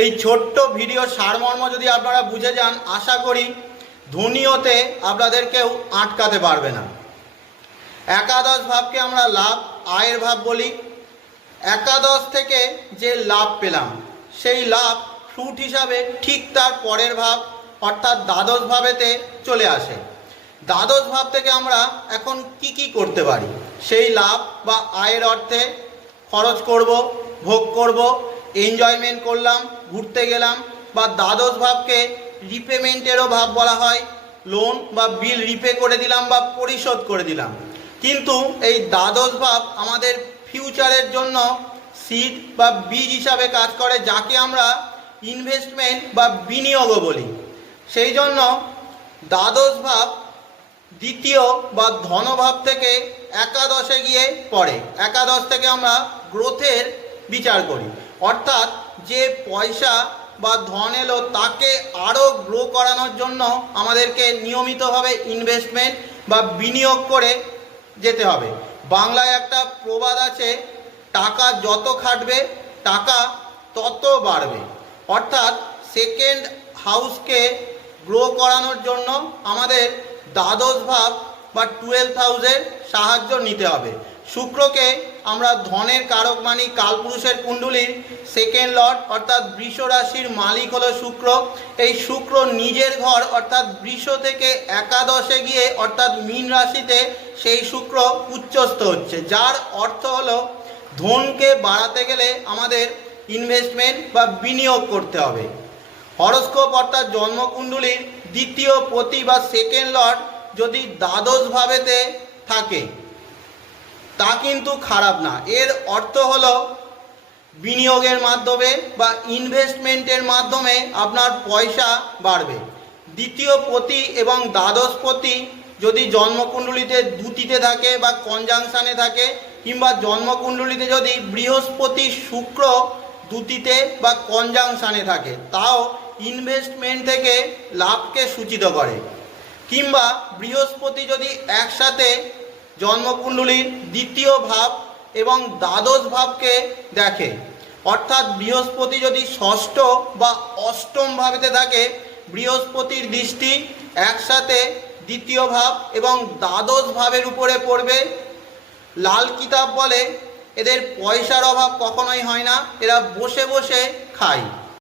এই ছোট্ট ভিডিও সারমর্ম যদি আপনারা বুঝে যান, আশা করি ধনী হতে আপনাদেরকেও আটকাতে পারবে না। একাদশ ভাবকে আমরা লাভ, আয়ের ভাব বলি। একাদশ থেকে যে লাভ পেলাম, সেই লাভ ফ্রুট হিসাবে ঠিক তার পরের ভাব অর্থাৎ দ্বাদশ ভাবেতে চলে আসে। দ্বাদশ ভাব থেকে আমরা এখন কি করতে পারি, সেই লাভ বা আয়ের অর্থে খরচ করব, ভোগ করব, এনজয়মেন্ট করলাম, ঘুরতে গেলাম। বা দ্বাদশ ভাবকে রিপেমেন্টেরও ভাব বলা হয়। লোন বা বিল রিপে করে দিলাম বা পরিশোধ করে দিলাম। কিন্তু এই দ্বাদশ ভাব আমাদের ফিউচারের জন্য সিড বা বীজ হিসাবে কাজ করে, যাকে আমরা ইনভেস্টমেন্ট বা বিনিয়োগও বলি। সেই জন্য দ্বাদশ ভাব দ্বিতীয় বা ধনভাব থেকে একাদশে গিয়ে পড়ে। একাদশ থেকে আমরা গ্রোথের বিচার করি, অর্থাৎ যে পয়সা বা ধন এলো তাকে আরও গ্রো করানোর জন্য আমাদেরকে নিয়মিতভাবে ইনভেস্টমেন্ট বা বিনিয়োগ করে যেতে হবে। বাংলায় একটা প্রবাদ আছে, টাকা যত খাটবে টাকা তত বাড়বে। অর্থাৎ সেকেন্ড হাউসকে গ্রো করানোর জন্য আমাদের দ্বাদশ ভাব বা 12th হাউসের সাহায্য নিতে হবে। শুক্রকে আমরা ধনের কারক মানি। কালপুরুষের কুণ্ডলীর সেকেন্ড লর্ড অর্থাৎ বৃষ রাশির মালিক হলো শুক্র। এই শুক্র নিজের ঘর অর্থাৎ বৃষ থেকে একাদশে গিয়ে অর্থাৎ মীন রাশিতে সেই শুক্র উচ্চস্থ হচ্ছে, যার অর্থ হলো ধনকে বাড়াতে গেলে আমাদের ইনভেস্টমেন্ট বা বিনিয়োগ করতে হবে। হরস্কোপ অর্থাৎ জন্মকুণ্ডলীর দ্বিতীয় পতি বা সেকেন্ড লর্ড যদি দ্বাদশ ভাবেতে থাকে তা কিন্তু খারাপ না। এর অর্থ হলো বিনিয়োগের মাধ্যমে বা ইনভেস্টমেন্টের মাধ্যমে আপনার পয়সা বাড়বে। দ্বিতীয় পতি এবং দ্বাদশ পতি যদি জন্মকুণ্ডলিতে দুটিতে থাকে বা কনজাংশনে থাকে, কিংবা জন্মকুণ্ডলিতে যদি বৃহস্পতি শুক্র দুটিতে বা কনজাংশনে থাকে, তাও ইনভেস্টমেন্ট থেকে লাভকে সূচিত করে। কিংবা বৃহস্পতি যদি একসাথে জন্মকুণ্ডলীর দ্বিতীয় ভাব এবং দ্বাদশ ভাবকে দেখে, অর্থাৎ বৃহস্পতি যদি ষষ্ঠ বা অষ্টম ভাবেতে থাকে, বৃহস্পতির দৃষ্টি একসাথে দ্বিতীয় ভাব এবং দ্বাদশ ভাবের উপরে পড়বে। লাল কিতাব বলে এদের পয়সার অভাব কখনোই হয় না, এরা বসে বসে খায়।